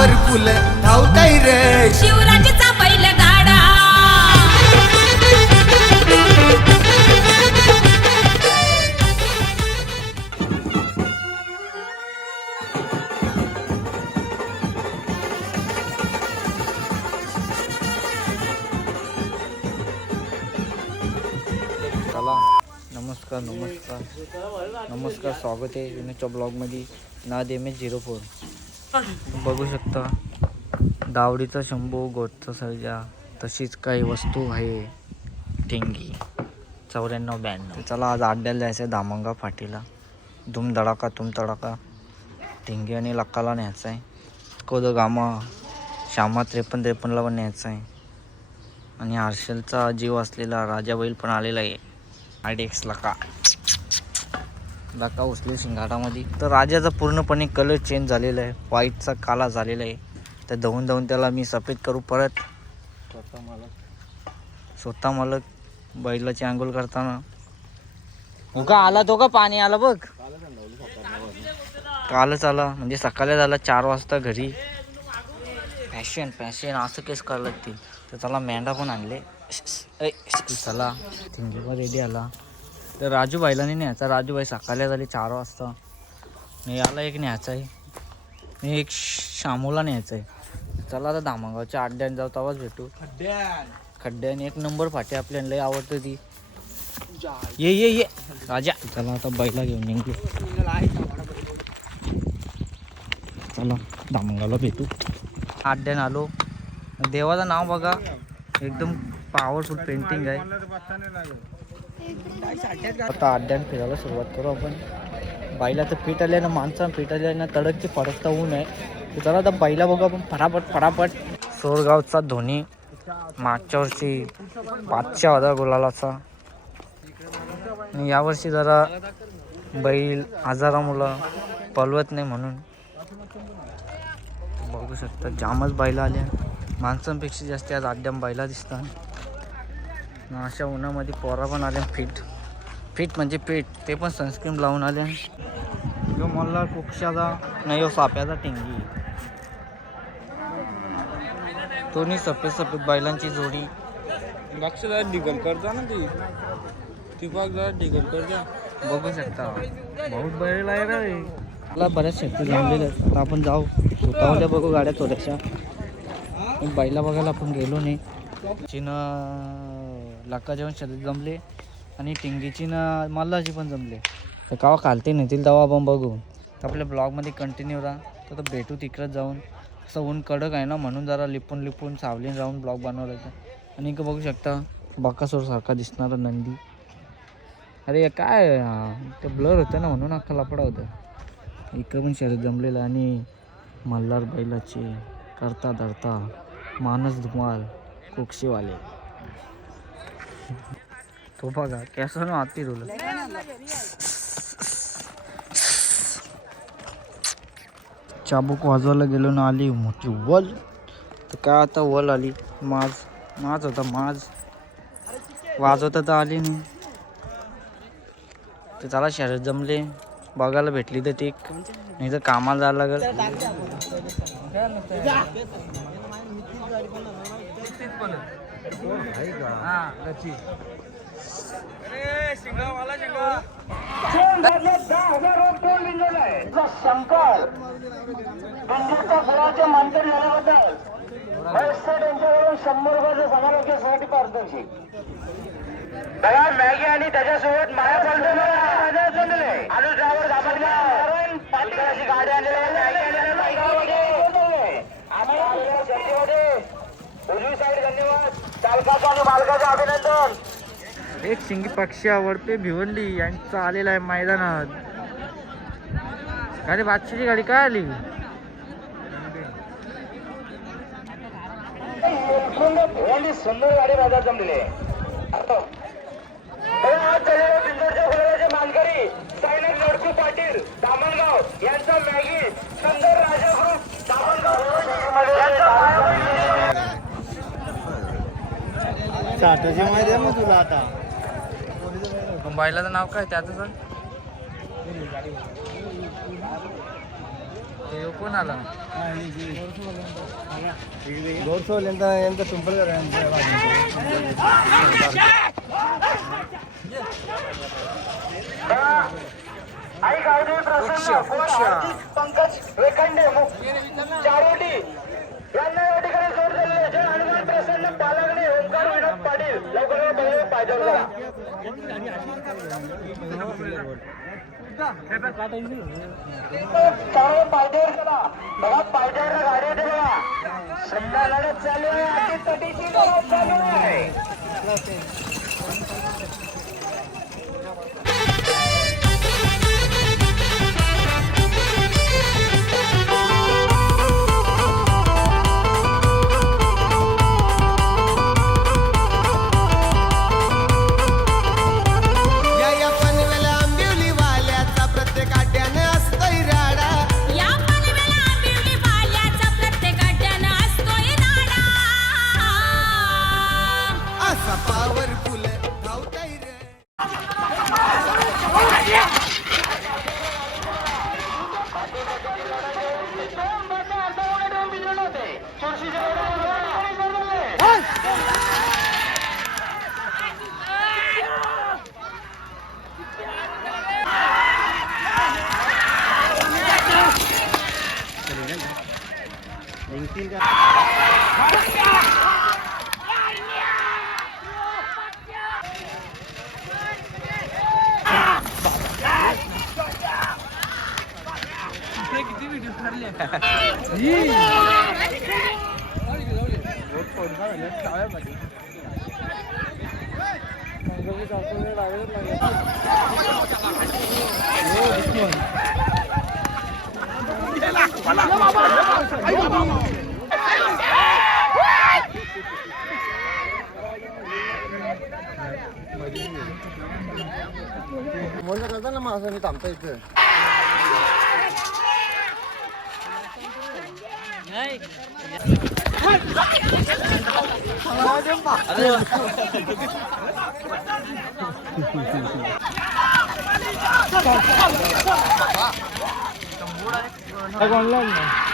Power फुल धावताय रे शिवराजचा बैलगाडा. चला नमस्कार नमस्कार नमस्कार, स्वागत आहे विनोदच्या ब्लॉगमध्ये. नाद MS04. बघू शकता दावडीचा शंभू, गोटचा सर्जा, तशीच काही वस्तू आहे. टिंगी 9492. चला आज अड्ड्याला जायचं आहे धामंगा फाटीला. धूम धडाका तुम तडाका. टिंगी आणि लक्काला न्यायचं आहे. कोदो गामा श्यामा 53-53ला पण न्यायचं आहे. आणि हर्षलचा जीव असलेला राजा बैल पण आलेला आहे. IDX लका उचली शिंगाडामध्ये. तर राजाचा पूर्णपणे कलर चेंज झालेला आहे. व्हाईटचा काला झालेला आहे. तर धावून धावून त्याला मी सफेद करू परत. स्वतः मालक बैलाची आंघोळ करताना. हो का आला तो का पाणी आला बघ. कालच आला म्हणजे सकाळी झाला 4 वाजता घरी. पॅशन असं केस करायला लागतील. तर त्याला मेंढा पण आणले. चला थिंगी पण रेडी आला. तर राजू बाईलाने न्यायचा. राजू बाई सकाळी झाली 4 वाजता. आणि याला एक न्यायचा आहे आणि एक शामूला न्यायचा आहे. चला आता धामणगावच्या अड्ड्याने जाऊ, तेव्हाच भेटू. खड्ड्याने 1 नंबर फाटी आपल्याला लई आवडतं ती. ये राजा. चला आता बैला घेऊन निघू. चला धामणगावला भेटू. अड्ड्याने आलो. देवाचं नाव बघा, एकदम पॉवरफुल पेंटिंग आहे. आता अड्ड्याने फिरायला सुरुवात करू आपण. बाईला तर पीठ आल्या ना, माणसानं पीठ आल्या ना, तडकची फडकता ऊन आहे. तर चला आता बाईला बघू आपण फटाफट. सोरगावचा धोनी मागच्या वर्षी 500 होता गुलालाचा. आणि यावर्षी जरा बैल आजारामुळं पळवत नाही म्हणून. बघू शकता जामच बैला आल्या. माणसांपेक्षा जास्त आज अड्ड्याम बैला दिसतात. अशा उन्हामध्ये पोरा पण आल्या. फिट म्हणजे पेट, ते पण सनस्क्रीन लावून आल्या. जो मल्हार कुक्षाचा नाही, साप्याचा टिंगी. दोन्ही सफेद बैलांची जोडी. लक्ष डिगल करता ना ती पाक जरा डिगल करता. बघू शकता बहुत बैल आहे रे. मला बऱ्याच शेती जमलेल्या आहेत. आता आपण जाऊ स्वतःच्या बघू गाड्या थोड्याशा. बैला बघायला आपण गेलो नाही. लक्का जेवण शरीर जमले आणि टिंगीची ना मल्हारची पण जमले. तर केव्हा खालते नेतील तेव्हा आपण बघू. तर आपल्या ब्लॉगमध्ये कंटिन्यू राहा. तर भेटू तिकडं जाऊन. असं ऊन कडक आहे ना, म्हणून जरा लिपून सावलीन राहून ब्लॉग बनवला होता. आणि इकडं बघू शकता बकासूर सारखा दिसणारा नंदी. अरे काय ते ब्लर होतं ना, म्हणून अख्खा लपडा होता. इकडं पण शरीर जमलेलं. आणि मल्हार बैलाचे करता धरता मानस धुमाल कुक्षीवाले. तो बघा कॅसं हात फिरवलं. चाबूक वाजवायला गेलो ना, आली मोठी वल. तर काय आता वल आली. माज होता माज. वाजवता तर आली नाही. तर त्याला शर्यत जमले, बघायला भेटली तर ठीक, नाही तर कामाला जायला लागेल. शंकर बिंदूच्या फुलाचे मानकरी झाल्याबद्दल त्यांच्याकडून 100 रुपयाचं सामान वगैरेसाठी पारितोषिक. बघा मॅगी आणि त्याच्यासोबत माया ड्रायव्हर घाबरला. पाटील गाडी उजवी साईड. धन्यवाद चालकाचं आणि मालकाचं अभिनंदन. एक शिंगी पक्षी आवडते भिवंडी यांचा आलेला आहे मैदानात. अरे बादशीची गाडी काय आली. सुंदर गाडी बाजार जमलेली आहे. मानकरी सायलेंट लडकू पाटील दामणगाव यांचा मॅगी सुंदर राजा ग्रुप दामणगाव. माहिती आहे मग तुला आता. बैलाचं नाव काय त्याचं सांग. ते कोण आला यांचा सिंपल आई गावडे प्रसन्न पंकज वेखंडे चारोटी यांना या ठिकाणी जोर दिलेले जय हनुमान प्रसन्न पालगणे ओंकार विनोद पाटील लवकर पहिले पायजोर करा चांगले पायजोर करा बघा पायजोर गाडी होते बघा सध्या लढत चालू आहे अटी तटीची लढत चालू आहे या पनवेला आंबिवली वाल्याचा प्रत्येक आट्यानं असतोय राडा या पनवेला आंबिवली वाल्याचा प्रत्येक अड्ड्यानं असतोय नाडा असा पॉवरफुल धावताय रे बोलणं करता ना माझं मी थांबतो इथे ऑनलाईन